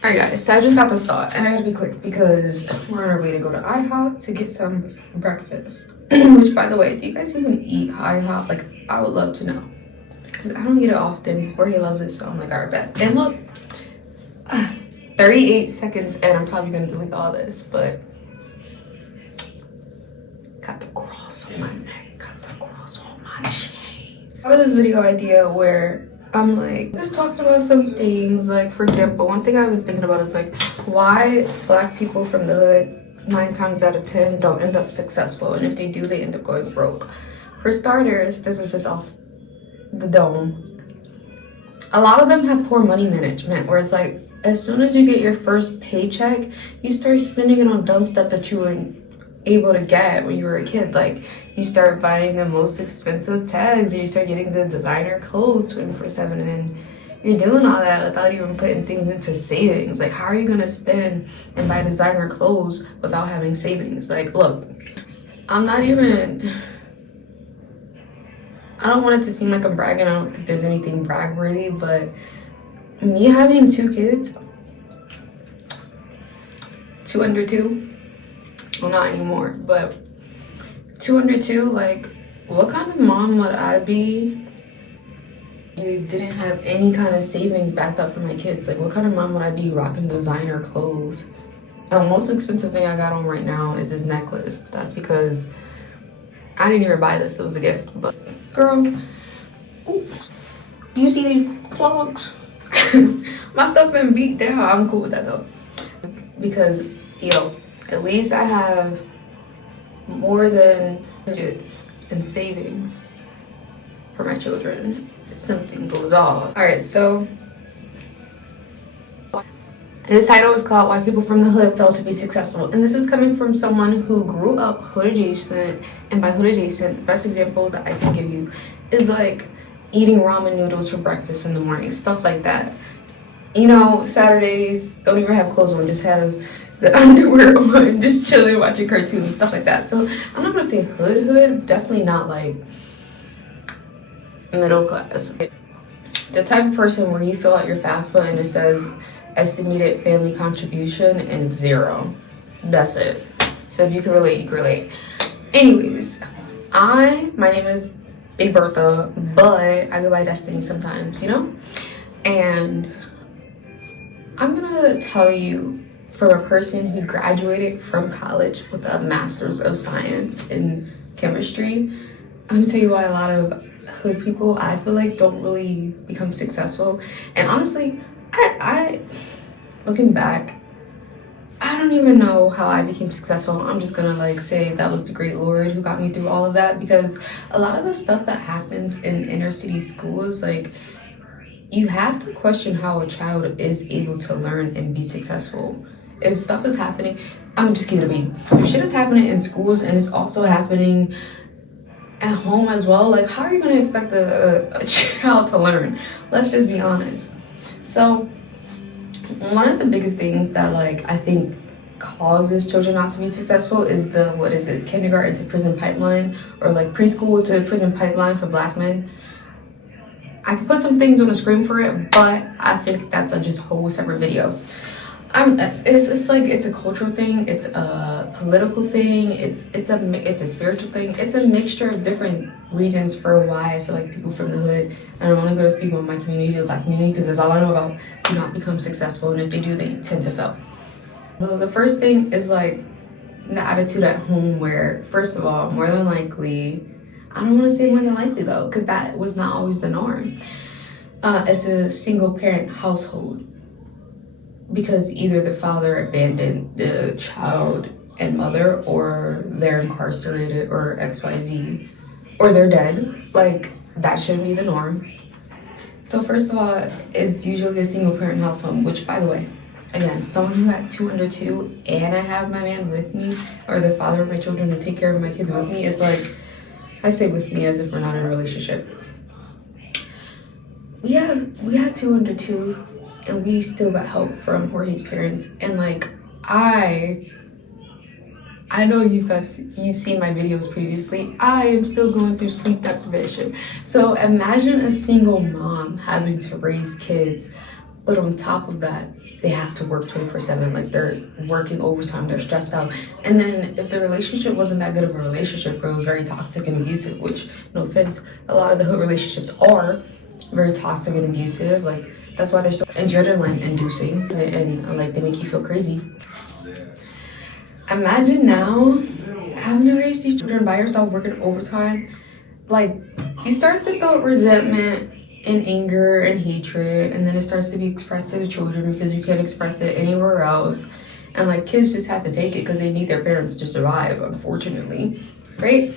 Alright guys, so I just got this thought and I gotta be quick because we're on our way to go to IHOP to get some breakfast. Which, by the way, do you guys even eat IHOP? Like, I would love to know. Because I don't get it often. Jorge loves it, so I'm like, alright, bet. And look, 38 seconds and I'm probably gonna delete all this, but got the cross on my neck, got the cross on my chain. I have this video idea where I'm like just talking about some things. Like, for example, one thing I was thinking about is like why black people from the hood 9 times out of 10 don't end up successful, and if they do, they end up going broke. For starters, this is just off the dome. A lot of them have poor money management, where it's like as soon as you get your first paycheck, you start spending it on dumb stuff that you weren't able to get when you were a kid. Like, you start buying the most expensive tags, or you start getting the designer clothes 24/7, and you're doing all that without even putting things into savings. Like, how are you gonna spend and buy designer clothes without having savings? Like, look, I'm not even, I don't want it to seem like I'm bragging. I don't think there's anything brag worthy, but me having 2 kids, 2 under 2, well, not anymore, but 2 under 2, like, what kind of mom would I be? You didn't have any kind of savings backed up for my kids. Like, what kind of mom would I be rocking designer clothes? The most expensive thing I got on right now is this necklace. That's because I didn't even buy this, it was a gift. But girl, ooh, you see these clogs? My stuff been beat down. I'm cool with that though, because yo, at least I have more than budgets and savings for my children if something goes off. All right, so this title is called Why People from the Hood Fail to Be Successful. And this is coming from someone who grew up hood adjacent. And by hood adjacent, the best example that I can give you is like eating ramen noodles for breakfast in the morning, stuff like that. You know, Saturdays, don't even have clothes on, just have the underwear on, just chilling, watching cartoons, stuff like that. So I'm not gonna say hood, definitely not like middle class. The type of person where you fill out your FAFSA and it says estimated family contribution and it's 0. That's it. So if you can relate, you can relate. Anyways, my name is Big Bertha, but I go by Destiny sometimes, you know? And I'm gonna tell you from a person who graduated from college with a master's of science in chemistry. I'm gonna tell you why a lot of hood people, I feel like, don't really become successful. And honestly, I looking back, I don't even know how I became successful. I'm just gonna like say that was the great Lord who got me through all of that, because a lot of the stuff that happens in inner city schools, like, you have to question how a child is able to learn and be successful. If stuff is happening, I'm just gonna be, if shit is happening in schools and it's also happening at home as well, like, how are you gonna expect a child to learn? Let's just be honest. So one of the biggest things that, like, I think causes children not to be successful is the, what is it, kindergarten to prison pipeline, or like preschool to prison pipeline for black men. I could put some things on the screen for it, but I think that's a just whole separate video. It's like, it's a cultural thing, it's a political thing, it's a spiritual thing. It's a mixture of different reasons for why I feel like people from the hood, and I'm only going to speak about my community, the black community, because that's all I know about, do not become successful, and if they do, they tend to fail. So the first thing is like the attitude at home, where first of all, more than likely, I don't want to say more than likely though, because that was not always the norm. It's a single parent household, because either the father abandoned the child and mother, or they're incarcerated, or XYZ, or they're dead. Like, that shouldn't be the norm. So first of all, it's usually a single parent household, which, by the way, again, someone who had 2 under 2 and I have my man with me, or the father of my children to take care of my kids with me, is like, I say with me as if we're not in a relationship. We had 2 under 2, and we still got help from Jorge's parents. And like, I know you've seen my videos previously. I am still going through sleep deprivation. So imagine a single mom having to raise kids But on top of that, they have to work 24/7. Like they're working overtime, they're stressed out. And then if the relationship wasn't that good of a relationship, or it was very toxic and abusive, which, no offense, a lot of the hood relationships are very toxic and abusive. Like that's why they're so adrenaline inducing, and like they make you feel crazy. Imagine now having to raise these children by yourself, working overtime. Like you start to build resentment and anger and hatred, and then it starts to be expressed to the children because you can't express it anywhere else. And like kids just have to take it because they need their parents to survive, unfortunately, right?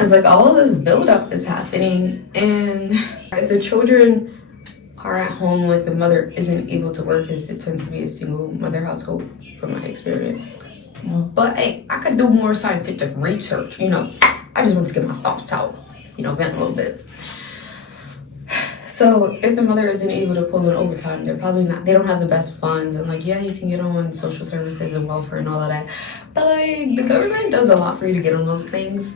It's like all of this buildup is happening, and if the children are at home, like the mother isn't able to work, because it tends to be a single mother household from my experience. But hey, I could do more scientific research, you know. I just want to get my thoughts out, you know, vent a little bit. So if the mother isn't able to pull in overtime, they don't have the best funds. And like, yeah, you can get on social services and welfare and all of that. But like, the government does a lot for you to get on those things.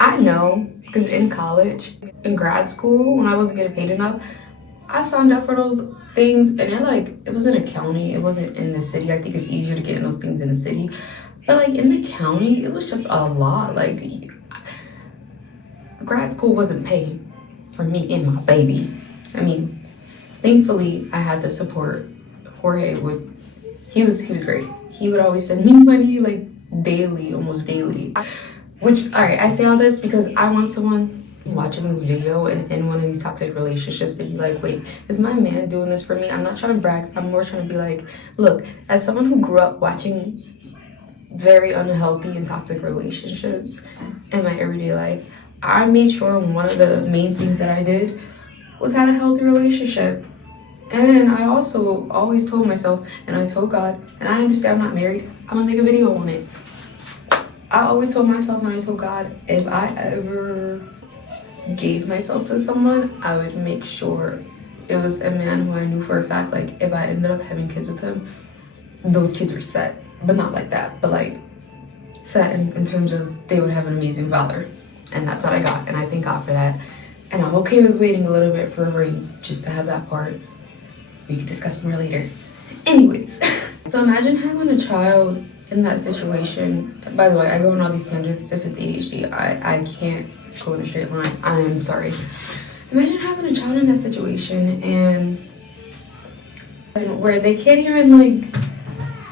I know, because in college, in grad school, when I wasn't getting paid enough, I signed up for those things, and it was in a county, it wasn't in the city. I think it's easier to get in those things in the city. But like in the county, it was just a lot. Like grad school wasn't paying for me and my baby. I mean, thankfully I had the support. Jorge he was great. He would always send me money like daily, almost daily. Which, all right, I say all this because I want someone watching this video and in one of these toxic relationships to be like, wait, is my man doing this for me? I'm not trying to brag. I'm more trying to be like, look, as someone who grew up watching very unhealthy and toxic relationships in my everyday life, I made sure one of the main things that I did was had a healthy relationship. And I also always told myself, and I told God, and I understand I'm not married, I'm gonna make a video on it. I always told myself, and I told God, if I ever gave myself to someone, I would make sure it was a man who I knew for a fact, like if I ended up having kids with him, those kids were set. But not like that, but like set in terms of they would have an amazing father. And that's what I got, and I thank God for that. And I'm okay with waiting a little bit for a ring just to have that part. We can discuss more later. Anyways, so imagine having a child in that situation. By the way, I go on all these tangents. This is ADHD. I can't go in a straight line. I am sorry. Imagine having a child in that situation and where they can't even like,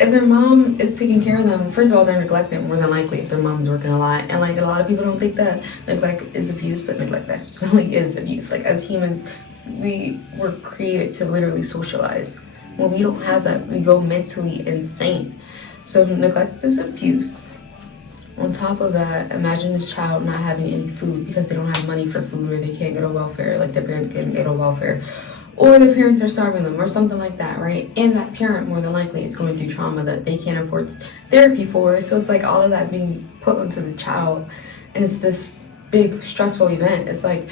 if their mom is taking care of them, first of all, they're neglected more than likely if their mom's working a lot. And like a lot of people don't think that neglect is abuse, but neglect definitely is abuse. Like as humans, we were created to literally socialize. When we don't have that, we go mentally insane. So neglect is abuse. On top of that, imagine this child not having any food because they don't have money for food, or they can't get on welfare, like their parents can't get on welfare, or the parents are starving them or something like that, right? And that parent more than likely is going through trauma that they can't afford therapy for. So it's like all of that being put onto the child, and it's this big stressful event. It's like,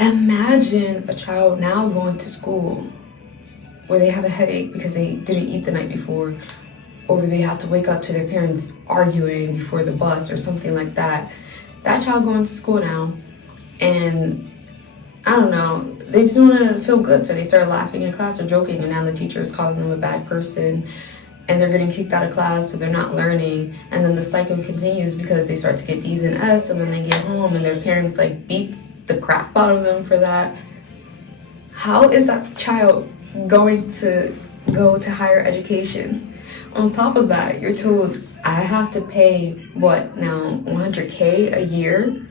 imagine a child now going to school where they have a headache because they didn't eat the night before, or they have to wake up to their parents arguing before the bus or something like that. That child going to school now, and I don't know, they just want to feel good, so they start laughing in class or joking, and now the teacher is calling them a bad person, and they're getting kicked out of class, so they're not learning, and then the cycle continues because they start to get D's and F's, and then they get home, and their parents like beat the crap out of them for that. How is that child going to go to higher education? On top of that, you're told, I have to pay, what now, $100K a year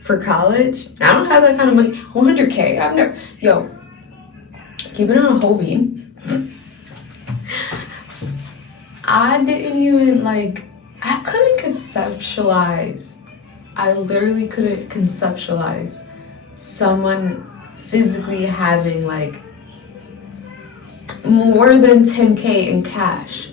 for college? I don't have that kind of money. $100K, I've never, yo, keep it on a Hobie. I didn't even I couldn't conceptualize. I literally couldn't conceptualize someone physically having more than 10K in cash.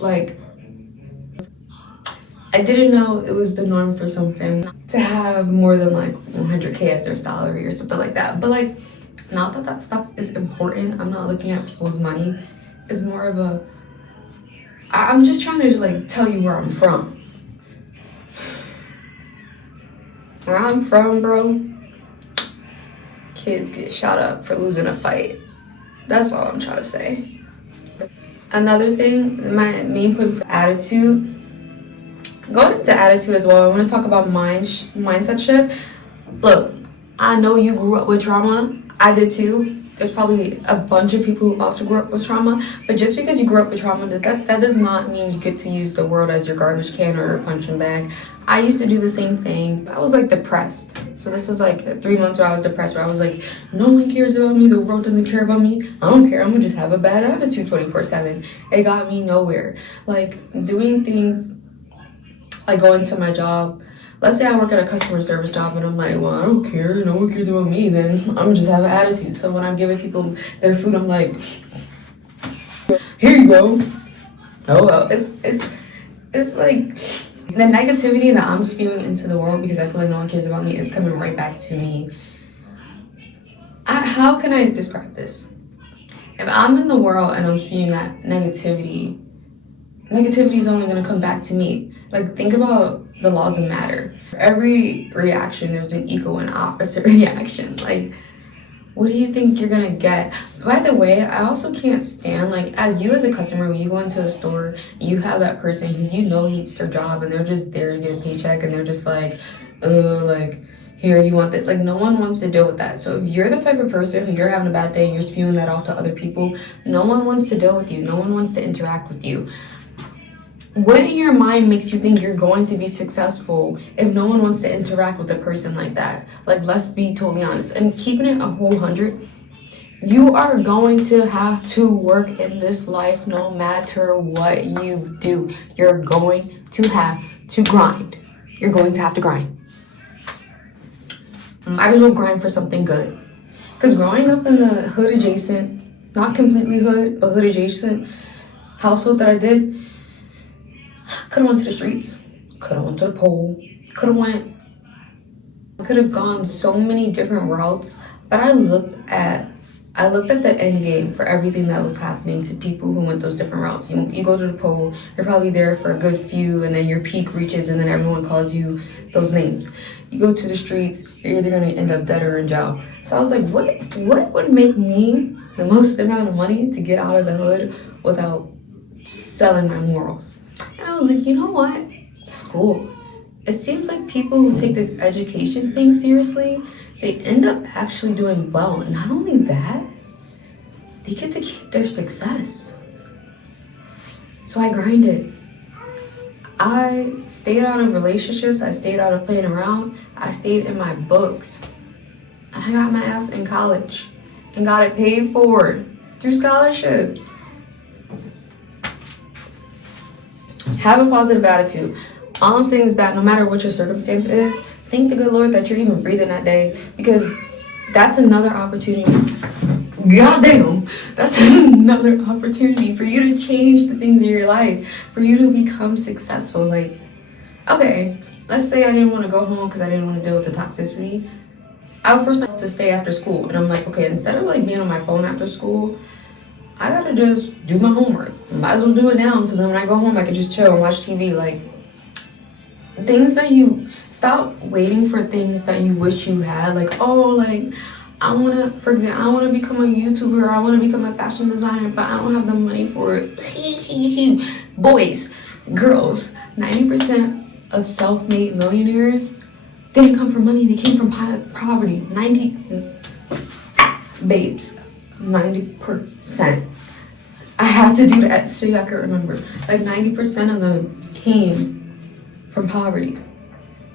I didn't know it was the norm for some families to have more than 100K as their salary or something like that. But not that that stuff is important. I'm not looking at people's money. It's more of I'm just trying to tell you where I'm from. Where I'm from, bro, kids get shot up for losing a fight. That's all I'm trying to say. Another thing, my main point for attitude, going into attitude as well, I want to talk about mindset shift. Look, I know you grew up with trauma. I did too. There's probably a bunch of people who also grew up with trauma. But just because you grew up with trauma, that does not mean you get to use the world as your garbage can or your punching bag. I used to do the same thing. I was like depressed. So this was like 3 months where I was depressed, where I was like, no one cares about me. The world doesn't care about me. I don't care. I'm gonna just have a bad attitude 24/7. It got me nowhere. Like doing things like going to my job. Let's say I work at a customer service job and I'm like, well, I don't care. No one cares about me. Then I'm gonna just have an attitude. So when I'm giving people their food, I'm like, here you go. Oh well, it's like the negativity that I'm spewing into the world because I feel like no one cares about me is coming right back to me. How can I describe this? If I'm in the world and I'm spewing that negativity is only gonna come back to me. Like think about the laws of matter. Every reaction, there's an equal and opposite reaction. Like, what do you think you're gonna get? By the way, I also can't stand, like, as a customer, when you go into a store, you have that person who you know hates their job and they're just there to get a paycheck and they're just like, like, here, you want that. Like, no one wants to deal with that. So if you're the type of person who you're having a bad day and you're spewing that off to other people, no one wants to deal with you. No one wants to interact with you. What in your mind makes you think you're going to be successful if no one wants to interact with a person like that? Like, let's be totally honest. And keeping it a whole 100, you are going to have to work in this life no matter what you do. You're going to have to grind. You're going to have to grind. Might as well grind for something good. Because growing up in the hood adjacent, not completely hood, but hood adjacent household that I did, could have went to the streets, could have went to the pole, could have gone so many different routes, but I looked at the end game for everything that was happening to people who went those different routes. You go to the pole, you're probably there for a good few, and then your peak reaches, and then everyone calls you those names. You go to the streets, you're either gonna end up dead or in jail. So I was like, what would make me the most amount of money to get out of the hood without selling my morals? And I was like, you know what? School. It seems like people who take this education thing seriously, they end up actually doing well. And not only that, they get to keep their success. So I grinded. I stayed out of relationships. I stayed out of playing around. I stayed in my books. And I got my ass in college and got it paid for through scholarships. Have a positive attitude. All I'm saying is that no matter what your circumstance is, thank the good Lord that you're even breathing that day, because that's another opportunity. Goddamn, that's another opportunity for you to change the things in your life, for you to become successful. Like, okay, let's say I didn't want to go home because I didn't want to deal with the toxicity. I would force myself to stay after school, and I'm like, okay, instead of like being on my phone after school, I gotta just do my homework. Might as well do it now, so then when I go home, I can just chill and watch TV. Like, things that you stop waiting for things that you wish you had. Like, oh, like I wanna become a YouTuber, I wanna become a fashion designer, but I don't have the money for it. Boys, girls, 90% of self-made millionaires didn't come from money, they came from poverty. 90%. I have to do that so y'all can remember. Like 90% of them came from poverty.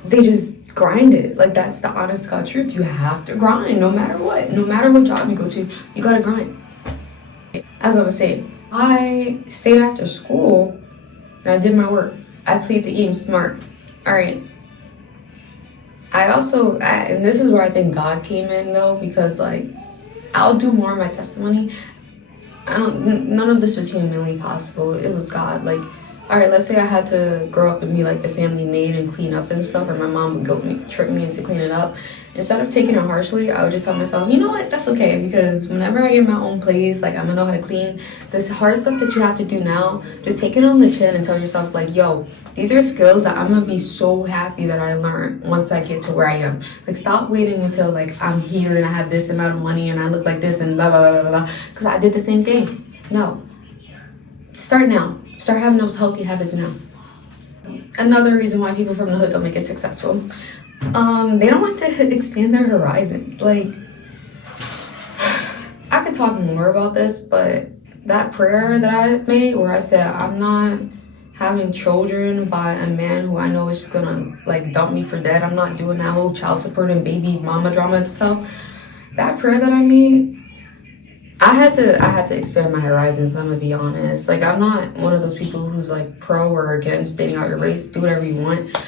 They just grinded. Like, that's the honest God truth. You have to grind no matter what. No matter what job you go to, you gotta grind. As I was saying, I stayed after school and I did my work. I played the game smart. All right. And this is where I think God came in though, because like, I'll do more of my testimony. None of this was humanly possible. It was God. Like, all right, let's say I had to grow up and be like the family maid and clean up and stuff, or my mom would trick me into cleaning up. Instead of taking it harshly, I would just tell myself, you know what, that's okay, because whenever I get my own place, like I'm gonna know how to clean. This hard stuff that you have to do now, just take it on the chin and tell yourself like, yo, these are skills that I'm gonna be so happy that I learned once I get to where I am. Like, stop waiting until like I'm here and I have this amount of money and I look like this and blah blah blah blah blah, because I did the same thing. No, start now. Start having those healthy habits now. Another reason why people from the hood don't make it successful, they don't like to expand their horizons. Like, I could talk more about this, but that prayer that I made where I said I'm not having children by a man who I know is gonna like dump me for dead. I'm not doing that whole child support and baby mama drama and stuff. That prayer that I made, I had to expand my horizons. I'm gonna be honest. Like, I'm not one of those people who's like pro or against dating out your race. Do whatever you want.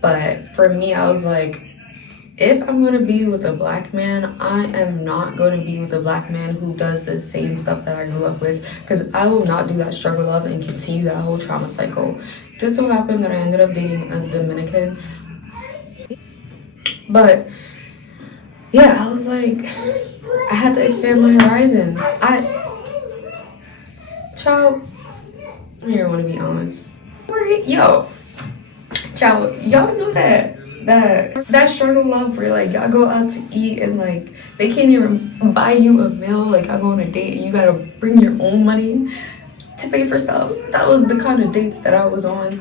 But for me, I was like, if I'm gonna be with a black man, I am not gonna be with a black man who does the same stuff that I grew up with, because I will not do that struggle of and continue that whole trauma cycle. Just so happened that I ended up dating a Dominican. But yeah, I was like, I had to expand my horizons. Child, I don't even want to be honest. Yo, child, y'all know that struggle love where like y'all go out to eat and like they can't even buy you a meal. Like, I go on a date and you gotta bring your own money to pay for stuff. That was the kind of dates that I was on.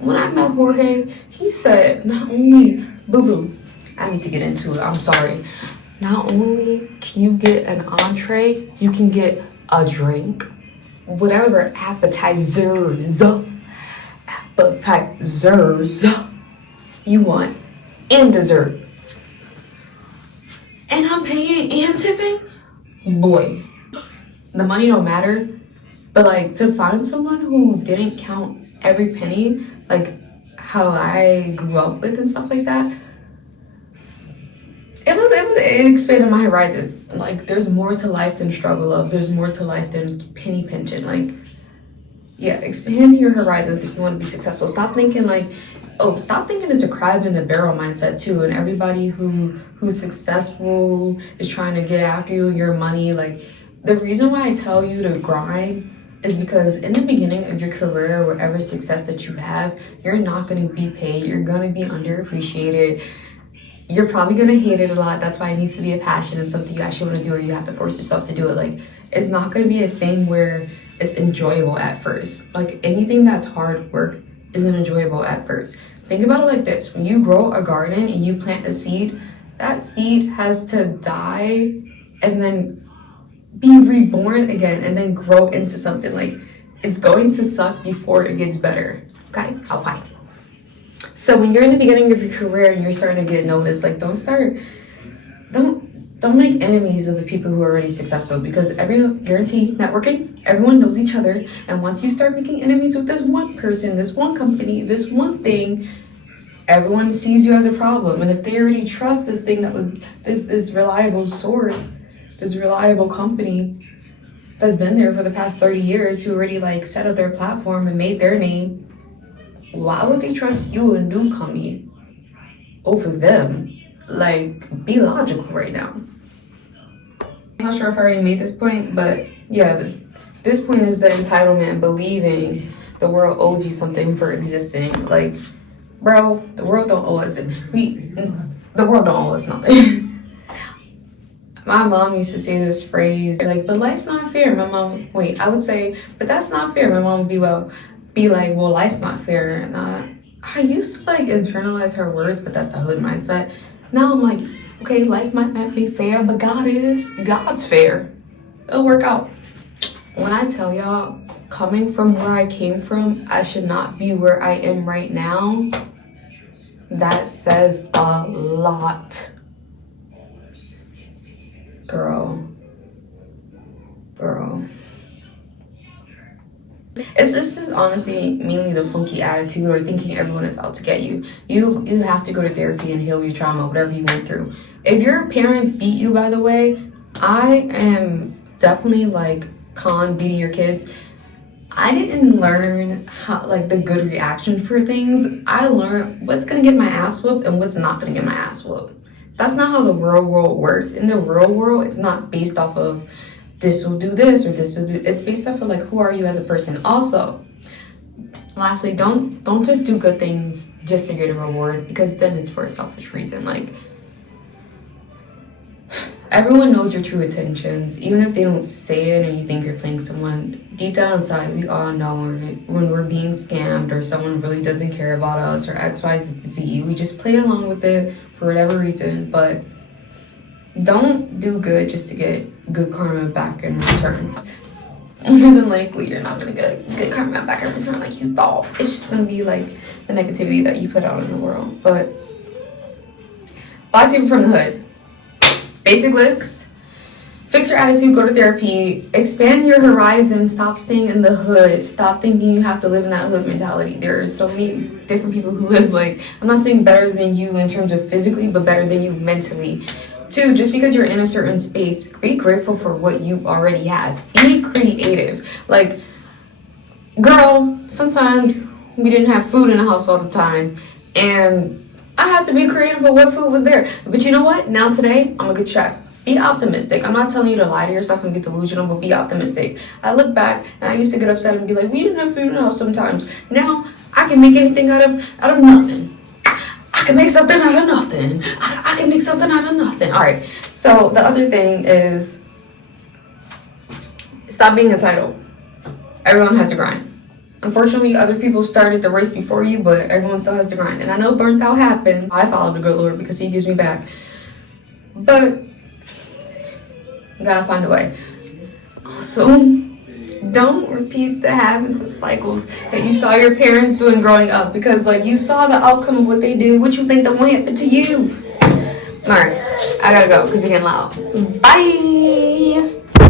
When I met Jorge, he said, not only, boo-boo, I need to get into it, I'm sorry. Not only can you get an entree, you can get a drink, whatever appetizers you want, and dessert. And I'm paying and tipping? Boy, the money don't matter, but like, to find someone who didn't count every penny, like how I grew up with and stuff like that, it expanded my horizons. Like, there's more to life than struggle love. There's more to life than penny pinching. Like, yeah, expand your horizons if you want to be successful. Stop thinking it's a crab in the barrel mindset too. And everybody who's successful is trying to get after you and your money. Like, the reason why I tell you to grind is because in the beginning of your career, whatever success that you have, you're not going to be paid. You're going to be underappreciated. You're probably going to hate it a lot. That's why it needs to be a passion and something you actually want to do, or you have to force yourself to do it. Like, it's not going to be a thing where it's enjoyable at first. Like, anything that's hard work isn't enjoyable at first. Think about it like this. When you grow a garden and you plant a seed, that seed has to die and then be reborn again and then grow into something. Like, it's going to suck before it gets better. Okay? Okay. So when you're in the beginning of your career and you're starting to get noticed, like, don't make enemies of the people who are already successful, because guarantee networking, everyone knows each other. And once you start making enemies with this one person, this one company, this one thing, everyone sees you as a problem. And if they already trust this thing that was this reliable source, this reliable company that's been there for the past 30 years, who already like set up their platform and made their name, why would they trust you, a newcomer, over them? Like, be logical right now. I'm not sure if I already made this point, but yeah, this point is the entitlement, believing the world owes you something for existing. Like, bro, the world don't owe us it. The world don't owe us nothing. My mom used to say this phrase, like, but life's not fair. I would say, but that's not fair. My mom would be like, well, life's not fair. And I used to like internalize her words, but that's the hood mindset. Now I'm like, okay, life might not be fair, but God's fair. It'll work out. When I tell y'all, coming from where I came from, I should not be where I am right now. That says a lot. Girl. This is honestly mainly the funky attitude or thinking everyone is out to get you. You have to go to therapy and heal your trauma, whatever you went through. If your parents beat you, by the way, I am definitely like con beating your kids. I didn't learn how, like, the good reaction for things. I learned what's gonna get my ass whooped and what's not gonna get my ass whooped. That's not how the real world works. In the real world, it's not based off of this will do this or this will do. It's based off of like who are you as a person. Also, lastly, don't just do good things just to get a reward, because then it's for a selfish reason. Like, everyone knows your true intentions, even if they don't say it and you think you're playing someone. Deep down inside, we all know when we're being scammed or someone really doesn't care about us or X, Y, Z. We just play along with it for whatever reason, but don't do good just to get good karma back in return. More than likely, you're not gonna get good karma back in return like you thought. It's just gonna be like the negativity that you put out in the world. But Black people from the hood, basic licks, fix your attitude, go to therapy, expand your horizon, stop staying in the hood, stop thinking you have to live in that hood mentality. There are so many different people who live, like, I'm not saying better than you in terms of physically, but better than you mentally. Two, just because you're in a certain space, be grateful for what you already have. Be creative. Like, girl, sometimes we didn't have food in the house all the time, and I had to be creative with what food was there. But you know what? Now today, I'm a good chef. Be optimistic. I'm not telling you to lie to yourself and be delusional, but be optimistic. I look back and I used to get upset and be like, we didn't have food in the house sometimes. Now I can make anything out of nothing. I can make something out of nothing. I can make something out of nothing. All right. So the other thing is, stop being entitled. Everyone has to grind. Unfortunately, other people started the race before you, but everyone still has to grind. And I know burnt out happens. I follow the good Lord because he gives me back. But you gotta find a way. Also, don't repeat the habits and cycles that you saw your parents doing growing up, because like you saw the outcome of what they did. What you think that won't happen to you? Alright, I gotta go because it's getting loud. Bye!